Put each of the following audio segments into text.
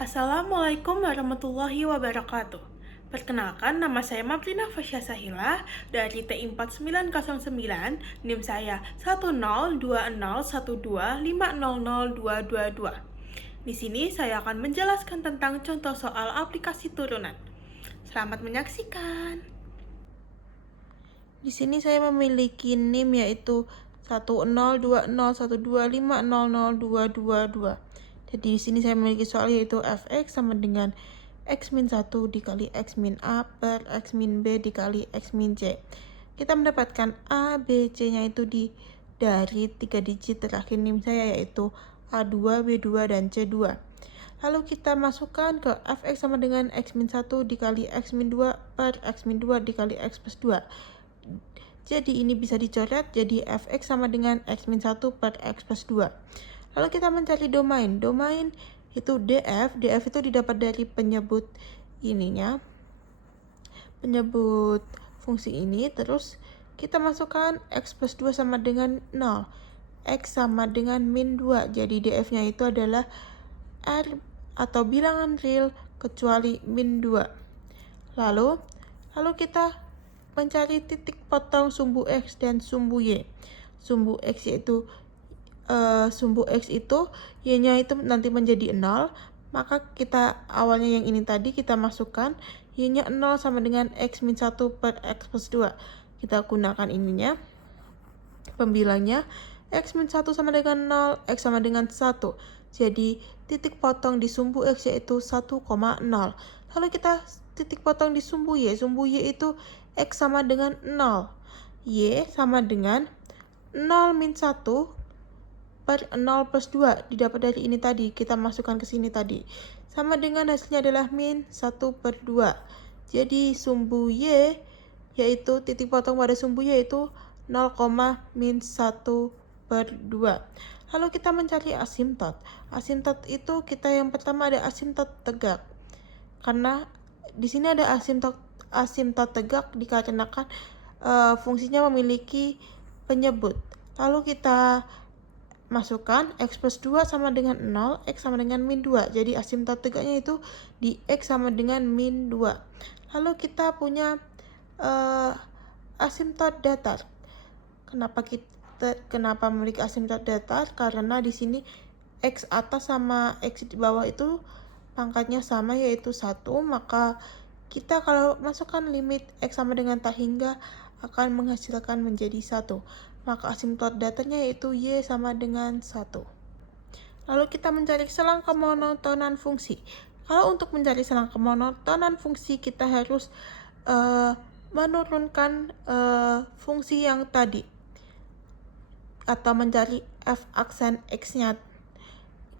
Assalamualaikum warahmatullahi wabarakatuh. Perkenalkan, nama saya Mabrina Fasya Sahila dari T4909, NIM saya 1020125000222. Di sini saya akan menjelaskan tentang contoh soal aplikasi turunan. Selamat menyaksikan. Di sini saya memiliki NIM yaitu 1020125000222. Jadi di sini saya memiliki soal yaitu fx sama dengan x min 1 dikali x min a per x min b dikali x min c. Kita mendapatkan a, b, c-nya itu dari 3 digit terakhir NIM saya yaitu A2, B2, dan C2. Lalu kita masukkan ke fx sama dengan x min 1 dikali x min 2 per x min 2 dikali x plus 2. Jadi ini bisa dicoret jadi fx sama dengan x min 1 per x plus 2. Lalu kita mencari domain. Domain itu df. Df itu didapat dari penyebut penyebut fungsi ini. Terus kita masukkan x plus 2 sama dengan 0. X sama dengan min 2. Jadi df-nya itu adalah R atau bilangan real kecuali min 2. Lalu kita mencari titik potong sumbu X dan sumbu Y. Sumbu X yaitu sumbu X itu Y-nya itu nanti menjadi 0, maka kita awalnya yang ini tadi kita masukkan Y-nya 0 sama dengan X min 1 per X plus 2. Kita gunakan ininya, pembilangnya X min 1 sama dengan 0, X sama dengan 1. Jadi titik potong di sumbu X yaitu 1,0. Lalu kita titik potong di sumbu Y. Sumbu Y itu X sama dengan 0. Y sama dengan 0 min 1 per 0 plus 2. Didapat dari ini tadi. Kita masukkan ke sini tadi. Sama dengan hasilnya adalah min 1 per 2. Jadi sumbu Y yaitu titik potong pada sumbu Y yaitu 0, min 1 per 2. Lalu kita mencari asimtot. Asimtot itu kita yang pertama ada asimtot tegak. Karena di sini ada asimtot tegak dikarenakan fungsinya memiliki penyebut. Lalu kita masukkan x plus 2 sama dengan 0, x sama dengan min 2. Jadi asimtot tegaknya itu di x sama dengan min 2. Lalu kita punya asimtot datar. Kenapa memiliki asimtot datar? Karena di sini x atas sama x di bawah itu pangkatnya sama yaitu 1, maka kita kalau masukkan limit x sama dengan tak hingga akan menghasilkan menjadi 1. Maka asimtot datarnya yaitu y sama dengan 1. Lalu kita mencari selang kemonotonan fungsi. Kalau untuk mencari selang kemonotonan fungsi kita harus menurunkan fungsi yang tadi atau mencari f aksen x-nya.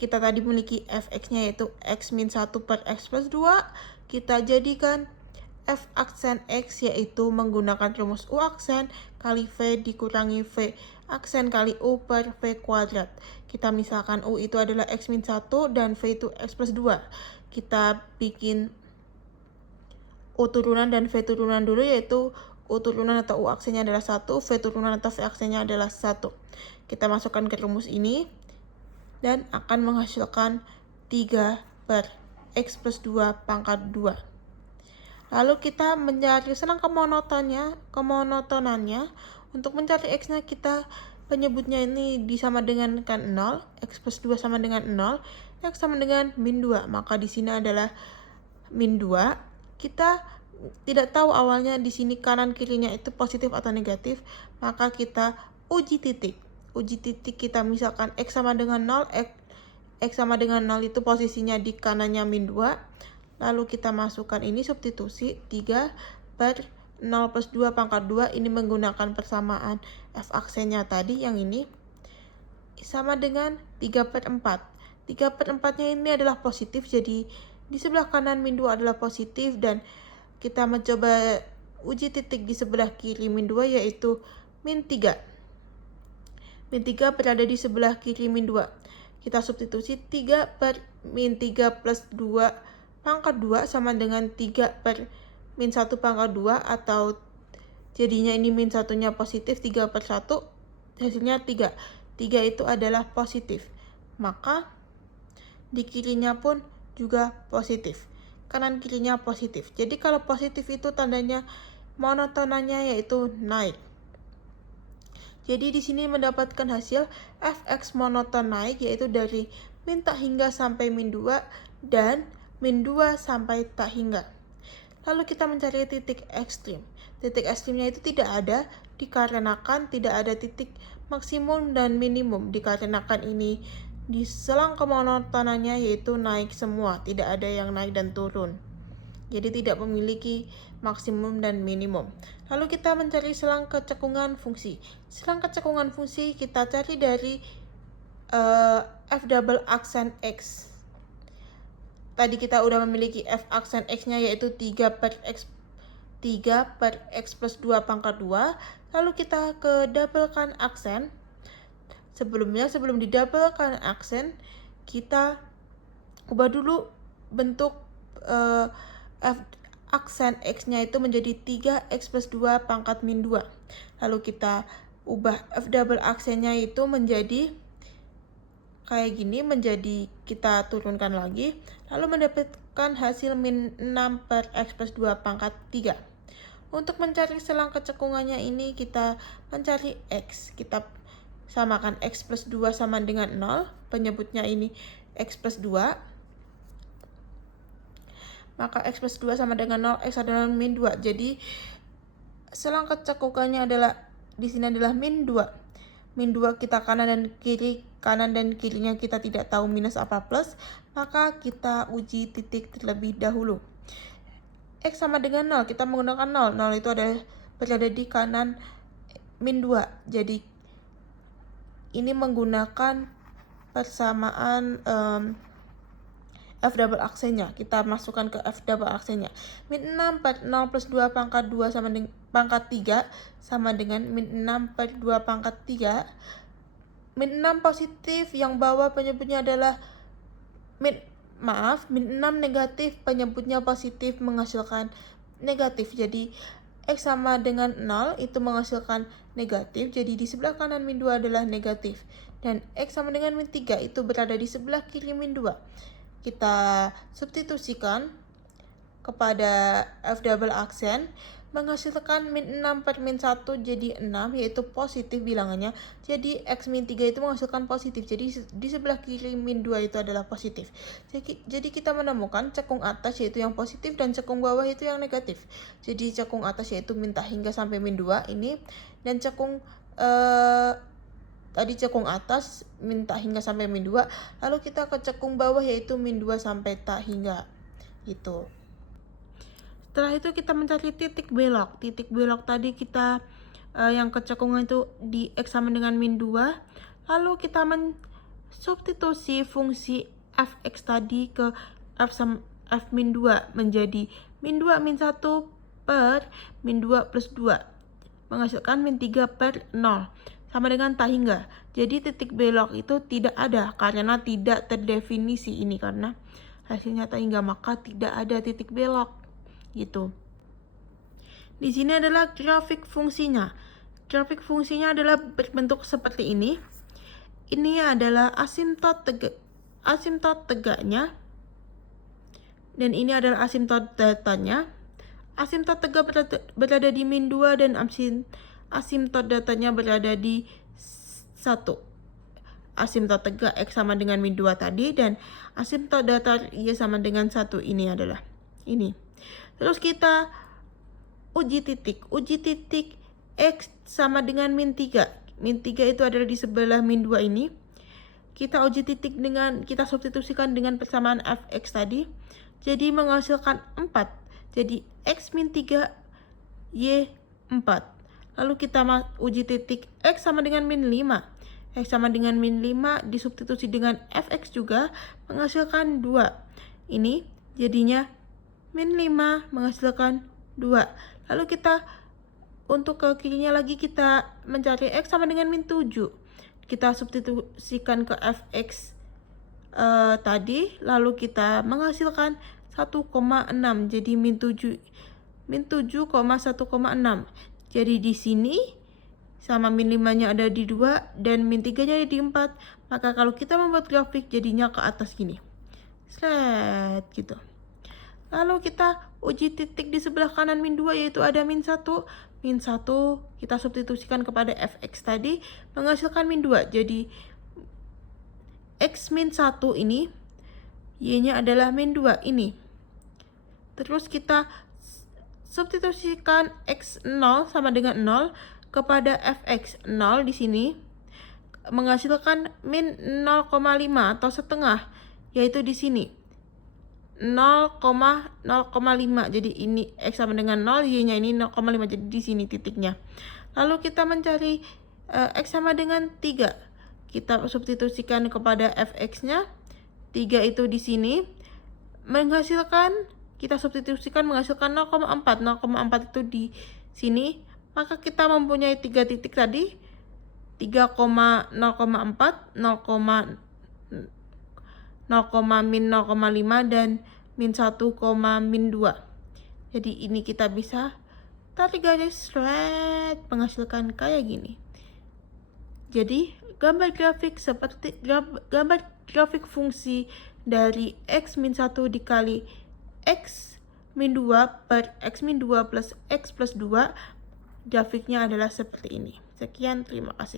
Kita tadi memiliki fx-nya yaitu x min 1 per x plus 2. Kita jadikan f aksen x yaitu menggunakan rumus u aksen kali v dikurangi v aksen kali u per v kuadrat. Kita misalkan u itu adalah x min 1 dan v itu x plus 2. Kita bikin u turunan dan v turunan dulu, yaitu u turunan atau u aksennya adalah 1, v turunan atau v aksennya adalah 1. Kita masukkan ke rumus ini dan akan menghasilkan 3 per x plus 2 pangkat 2. Lalu kita mencari selang kemonotonannya. Untuk mencari x-nya kita penyebutnya ini disama dengan 0, x plus 2 sama dengan 0, x sama dengan min 2. Maka di sini adalah min 2. Kita tidak tahu awalnya di sini kanan kirinya itu positif atau negatif, maka kita uji titik. Uji titik kita misalkan x sama dengan 0, x sama dengan 0 itu posisinya di kanannya min 2. Lalu kita masukkan ini substitusi 3 per 0 plus 2 pangkat 2. Ini menggunakan persamaan f aksennya tadi yang ini sama dengan 3 per 4. 3 per 4-nya ini adalah positif, jadi di sebelah kanan min 2 adalah positif, dan kita mencoba uji titik di sebelah kiri min 2 yaitu min 3. Min 3 berada di sebelah kiri min 2. Kita substitusi 3 per min 3 plus 2 pangkat 2 sama dengan 3 per min 1 pangkat 2, atau jadinya ini min 1-nya positif, 3 per 1 hasilnya 3. 3 itu adalah positif. Maka di kirinya pun juga positif. Kanan kirinya positif. Jadi kalau positif itu tandanya monotonanya yaitu naik. Jadi di sini mendapatkan hasil fx monoton naik yaitu dari min tak hingga sampai min 2 dan min 2 sampai tak hingga. Lalu kita mencari titik ekstrim. Titik ekstrimnya itu tidak ada dikarenakan tidak ada titik maksimum dan minimum, dikarenakan ini di selang kemonotonannya yaitu naik semua, tidak ada yang naik dan turun. Jadi tidak memiliki maksimum dan minimum. Lalu kita mencari selang kecekungan fungsi. Selang kecekungan fungsi kita cari dari f double aksen x. Tadi kita udah memiliki f aksen x-nya yaitu 3 per x plus 2 pangkat 2. Lalu kita ke doublekan aksen. Sebelum didoublekan aksen, kita ubah dulu bentuk f aksen x-nya itu menjadi 3x plus 2 pangkat min 2. Lalu kita ubah f double aksennya itu menjadi kayak gini, menjadi kita turunkan lagi. Lalu mendapatkan hasil min 6 per x plus 2 pangkat 3. Untuk mencari selang kecekungannya ini kita mencari x. Kita samakan x plus 2 sama dengan 0. Penyebutnya ini x plus 2. Maka x plus 2 sama dengan 0, x adalah min 2. Jadi selang kecekungannya adalah di sini adalah min 2. Min 2 kita kanan dan kirinya kita tidak tahu minus apa plus, maka kita uji titik terlebih dahulu. X sama dengan 0, kita menggunakan 0. 0 itu berada di kanan min 2. Jadi ini menggunakan persamaan f double aksennya. Kita masukkan ke f double aksennya. Min 6 per 0 plus 2 pangkat 2 sama dengan pangkat 3 sama dengan min 6 per 2 pangkat 3. Min 6 positif, yang bawah penyebutnya adalah min 6 negatif, penyebutnya positif menghasilkan negatif. Jadi x sama dengan 0 itu menghasilkan negatif. Jadi di sebelah kanan min 2 adalah negatif. Dan x sama dengan min 3 itu berada di sebelah kiri min 2. Kita substitusikan kepada f double aksen, menghasilkan min 6 per min 1 jadi 6, yaitu positif bilangannya. Jadi x min 3 itu menghasilkan positif. Jadi di sebelah kiri min 2 itu adalah positif. Jadi kita menemukan cekung atas yaitu yang positif dan cekung bawah itu yang negatif. Jadi cekung atas yaitu min tak hingga sampai min 2 ini, dan cekung tadi cekung atas min tak hingga sampai min 2, lalu kita ke cekung bawah yaitu min 2 sampai tak hingga gitu. Setelah itu kita mencari titik belok. Titik belok tadi kita yang kecekungan itu di x sama dengan min 2. Lalu kita mensubstitusi fungsi fx tadi ke f min 2 menjadi min 2 min 1 per min 2 plus 2. Menghasilkan min 3 per 0. Sama dengan tak hingga. Jadi titik belok itu tidak ada karena tidak terdefinisi ini, karena hasilnya tak hingga maka tidak ada titik belok gitu. Di sini adalah grafik fungsinya. Grafik fungsinya adalah berbentuk seperti ini. Ini adalah asimtot tegaknya dan ini adalah asimtot datanya. Asimtot tegak berada di min 2 dan asimtot datanya berada di 1. Asimtot tegak x sama dengan min 2 tadi, dan asimtot datar y sama dengan 1 ini adalah ini. Terus kita uji titik x sama dengan min 3. Min 3 itu adalah di sebelah min 2 ini. Kita uji titik dengan, kita substitusikan dengan persamaan fx tadi. Jadi menghasilkan 4. Jadi x min 3 y 4. Lalu kita uji titik x sama dengan min 5. X sama dengan min 5 disubstitusi dengan fx juga menghasilkan 2. Ini jadinya min 5 menghasilkan 2. Lalu kita untuk ke kirinya lagi kita mencari x sama dengan min 7. Kita substitusikan ke fx tadi, lalu kita menghasilkan 1,6. Jadi min 7,1,6. Jadi di sini sama min 5-nya ada di 2 dan min 3-nya ada di 4. Maka kalau kita membuat grafik jadinya ke atas gini. Slet gitu. Lalu kita uji titik di sebelah kanan min 2 yaitu ada min 1. Min 1 kita substitusikan kepada fx tadi menghasilkan min 2. Jadi x min 1 ini y-nya adalah min 2 ini. Terus kita substitusikan x0 sama dengan 0 kepada fx. 0 di sini menghasilkan min 0,5 atau setengah yaitu di sini. 0,05. Jadi ini x sama dengan 0, y-nya ini 0,5. Jadi di sini titiknya. Lalu kita mencari x sama dengan 3. Kita substitusikan kepada fx-nya. 3 itu di sini menghasilkan, kita substitusikan menghasilkan 0,4. 0,4 itu di sini. Maka kita mempunyai 3 titik tadi. 3,0,4, 0, min 0,5 dan min 1, min 2. Jadi ini kita bisa tarik garis slet menghasilkan kayak gini. Jadi gambar grafik fungsi dari x min 1 dikali x min 2 per x min 2 plus x plus 2 grafiknya adalah seperti ini. Sekian, terima kasih.